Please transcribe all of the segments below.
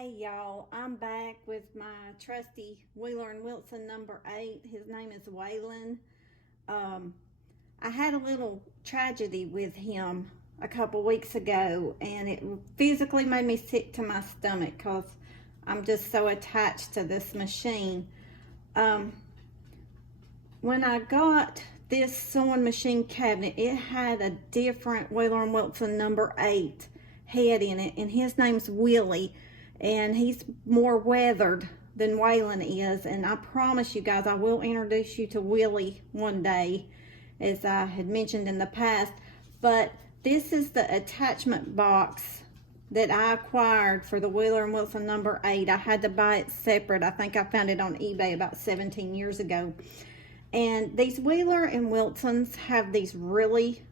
Hey y'all, I'm back with my trusty Wheeler & Wilson number 8. His name is Waylon. I had a little tragedy with him a couple weeks ago, and it physically made me sick to my stomach because I'm just so attached to this machine. When I got this sewing machine cabinet, it had a different Wheeler & Wilson number 8 head in it, and his name's Willie, and he's more weathered than Waylon is. And I promise you guys, I will introduce you to Willie one day, as I had mentioned in the past. But this is the attachment box that I acquired for the Wheeler & Wilson number 8. I had to buy it separate. I think I found it on eBay about 17 years ago. And these Wheeler & Wilsons have these really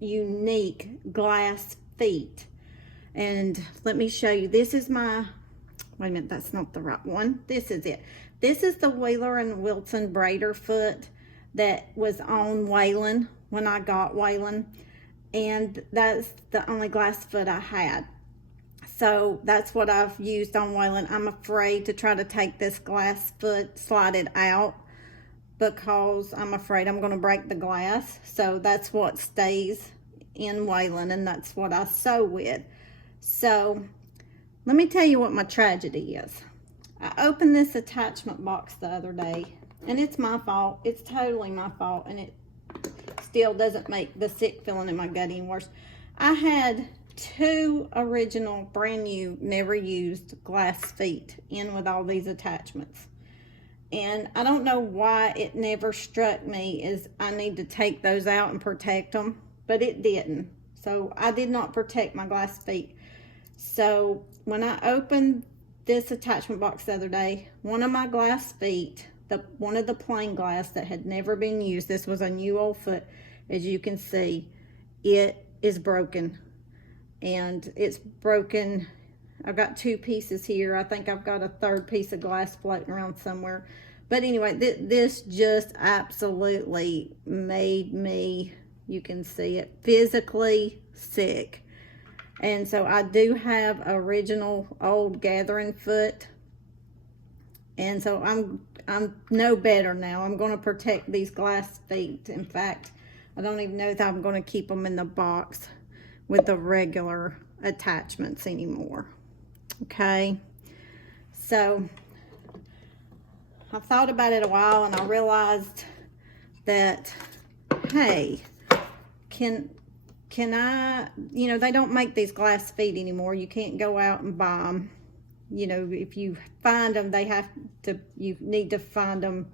unique glass feet. And let me show you. This is my, wait a minute, that's not the right one. This is it. This is the Wheeler & Wilson braider foot that was on Waylon when I got Waylon. And that's the only glass foot I had. So that's what I've used on Waylon. I'm afraid to try to take this glass foot, slide it out, because I'm afraid I'm going to break the glass. So that's what stays in Waylon, and that's what I sew with. So let me tell you what my tragedy is. I opened this attachment box the other day, and it's my fault. It's totally my fault, and it still doesn't make the sick feeling in my gut any worse. I had 2 original, brand new, never used glass feet in with all these attachments. And I don't know why it never struck me as I need to take those out and protect them, but it didn't. So I did not protect my glass feet. So when I opened this attachment box the other day, one of my glass feet, one of the plain glass that had never been used, this was a new old foot, as you can see, it is broken. And it's broken. I've got 2 pieces here. I think I've got a 3rd piece of glass floating around somewhere. But anyway, this just absolutely made me, you can see it, physically sick. And so I do have original old gathering foot. And so I'm no better now. I'm going to protect these glass feet. In fact, I don't even know if I'm going to keep them in the box with the regular attachments anymore. Okay, so I thought about it a while, and I realized that, hey, can I, you know, they don't make these glass feet anymore. You can't go out and buy them. You know, if you find them, you need to find them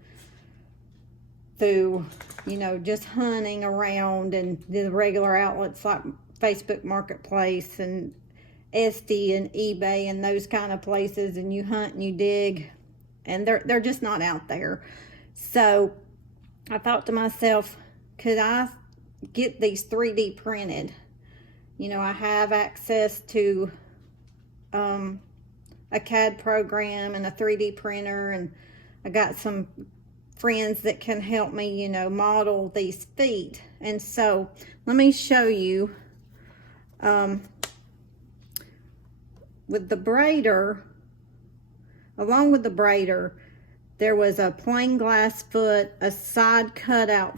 through, you know, just hunting around and the regular outlets like Facebook Marketplace and Etsy and eBay and those kind of places, and you hunt and you dig, and they're just not out there. So I thought to myself, could I get these 3D printed? You know, I have access to a CAD program and a 3D printer, and I got some friends that can help me, you know, model these feet. And so let me show you. With the braider, along with the braider, there was a plain glass foot, a side cutout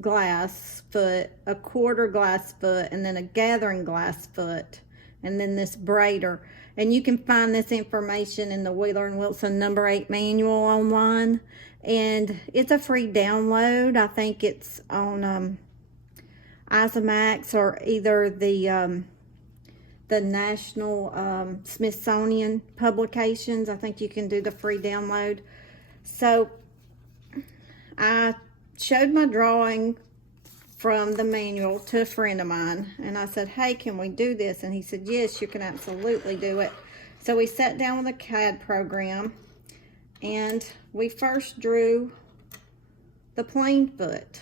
glass foot, a quarter glass foot, and then a gathering glass foot, and then this braider. And you can find this information in the Wheeler & Wilson number 8 manual online, and it's a free download. I think it's on Isamax or either the National Smithsonian publications. I think you can do the free download. So I showed my drawing from the manual to a friend of mine, and I said, hey, can we do this? And he said, yes, you can absolutely do it. So we sat down with a CAD program, and we first drew the plain foot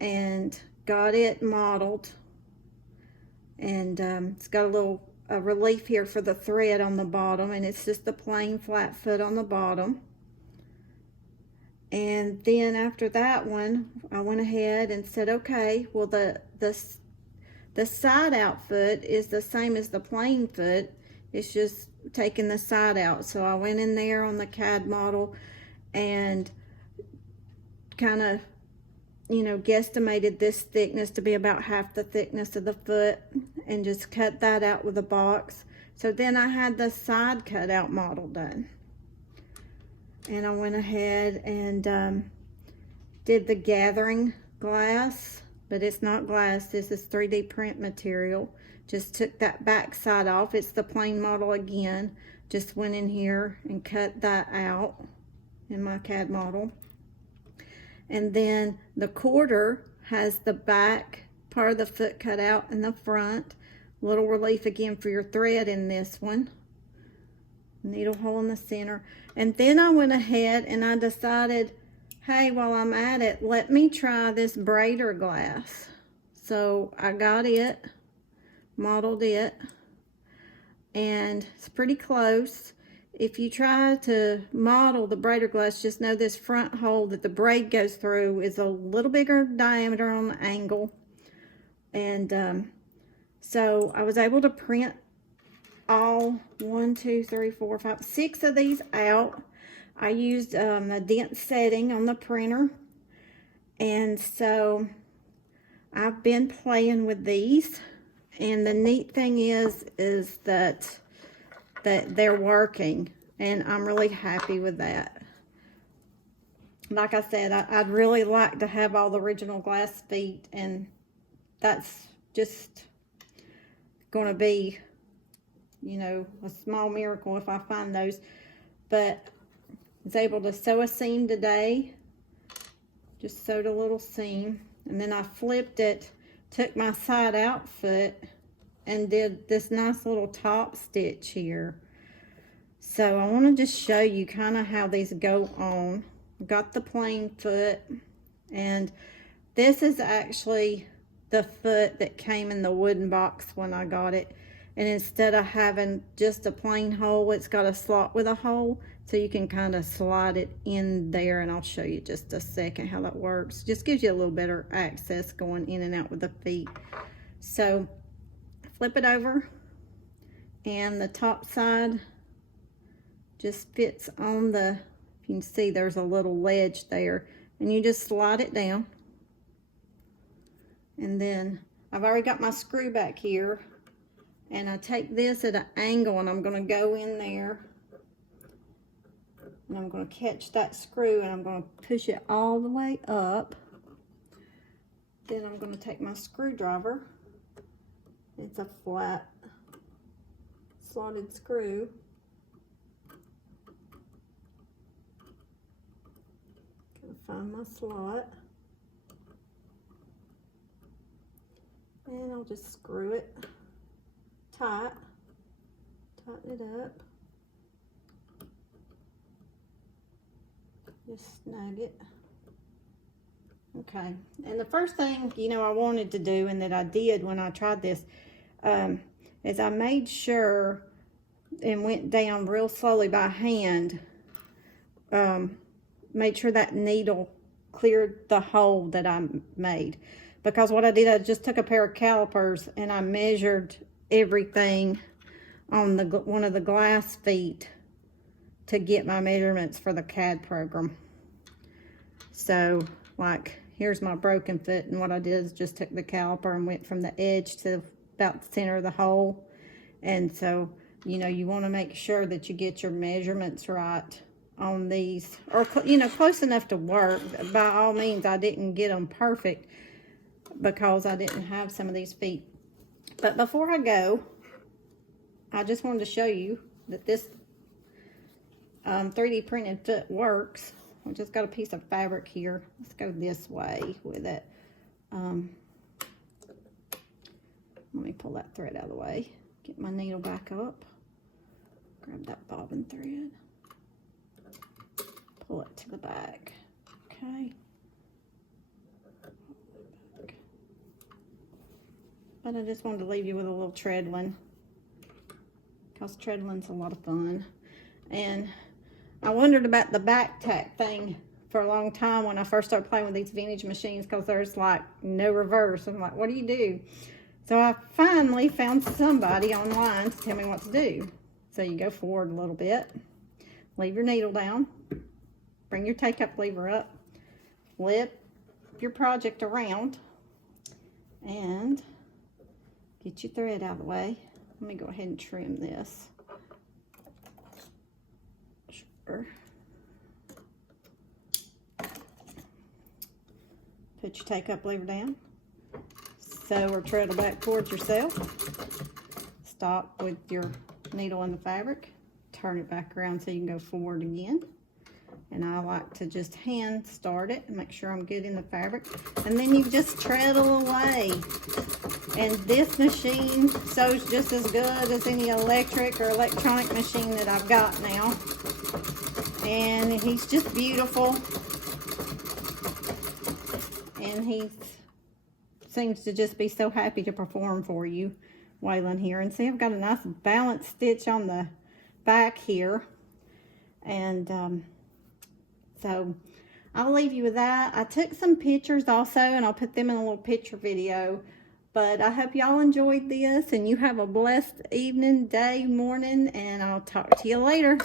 and got it modeled. And it's got a little relief here for the thread on the bottom, and it's just the plain flat foot on the bottom. And then after that one, I went ahead and said, okay, well, the side out foot is the same as the plain foot. It's just taking the side out. So I went in there on the CAD model and kind of, you know, guesstimated this thickness to be about half the thickness of the foot and just cut that out with a box. So then I had the side cutout model done. And I went ahead and did the gathering glass, but it's not glass, this is 3D print material. Just took that back side off. It's the plain model again. Just went in here and cut that out in my CAD model. And then the quarter has the back part of the foot cut out and the front. Little relief again for your thread in this one. Needle hole in the center. And then I went ahead and I decided, hey, while I'm at it, let me try this braider glass. So I got it, modeled it, and it's pretty close. If you try to model the braider glass, just know this front hole that the braid goes through is a little bigger diameter on the angle. And so I was able to print all 6 of these out. I used a dense setting on the printer, and so I've been playing with these, and the neat thing is that they're working, and I'm really happy with that. Like I said, I'd really like to have all the original glass feet, and that's just going to be, you know, a small miracle if I find those. But I was able to sew a seam today. Just sewed a little seam, and then I flipped it, took my side out foot and did this nice little top stitch here. So I want to just show you kind of how these go on. Got the plain foot, and this is actually the foot that came in the wooden box when I got it. And instead of having just a plain hole, it's got a slot with a hole, so you can kind of slide it in there, and I'll show you just a second how that works. Just gives you a little better access going in and out with the feet. So flip it over, and the top side just fits on the, you can see there's a little ledge there, and you just slide it down. And then I've already got my screw back here, and I take this at an angle, and I'm going to go in there, and I'm going to catch that screw, and I'm going to push it all the way up. Then I'm going to take my screwdriver. It's a flat slotted screw. Gonna find my slot, and I'll just screw it tight, tighten it up, just snag it. Okay, and the first thing, you know, I wanted to do, and that I did when I tried this, is I made sure and went down real slowly by hand, made sure that needle cleared the hole that I made. Because what I did, I just took a pair of calipers and I measured everything on the one of the glass feet to get my measurements for the CAD program. So, like, here's my broken foot, and what I did is just took the caliper and went from the edge to about the center of the hole. And so, you know, you want to make sure that you get your measurements right on these, or, you know, close enough to work. By all means, I didn't get them perfect because I didn't have some of these feet. But before I go, I just wanted to show you that this 3D printed foot works. I just got a piece of fabric here. Let's go this way with it. Let me pull that thread out of the way. Get my needle back up. Grab that bobbin thread. Pull it to the back. Okay. But I just wanted to leave you with a little treadling, because treadling's a lot of fun. And I wondered about the back tack thing for a long time when I first started playing with these vintage machines, because there's like no reverse. I'm like, what do you do? So I finally found somebody online to tell me what to do. So you go forward a little bit, leave your needle down, bring your take-up lever up, flip your project around, and get your thread out of the way. Let me go ahead and trim this. Sure. Put your take-up lever down. Sew or treadle back towards yourself. Stop with your needle in the fabric. Turn it back around so you can go forward again. And I like to just hand start it and make sure I'm good in the fabric. And then you just treadle away. And this machine sews just as good as any electric or electronic machine that I've got now. And he's just beautiful. And he seems to just be so happy to perform for you, Waylon here. And see, I've got a nice balanced stitch on the back here. And so I'll leave you with that. I took some pictures also, and I'll put them in a little picture video. But I hope y'all enjoyed this, and you have a blessed evening, day, morning, and I'll talk to you later.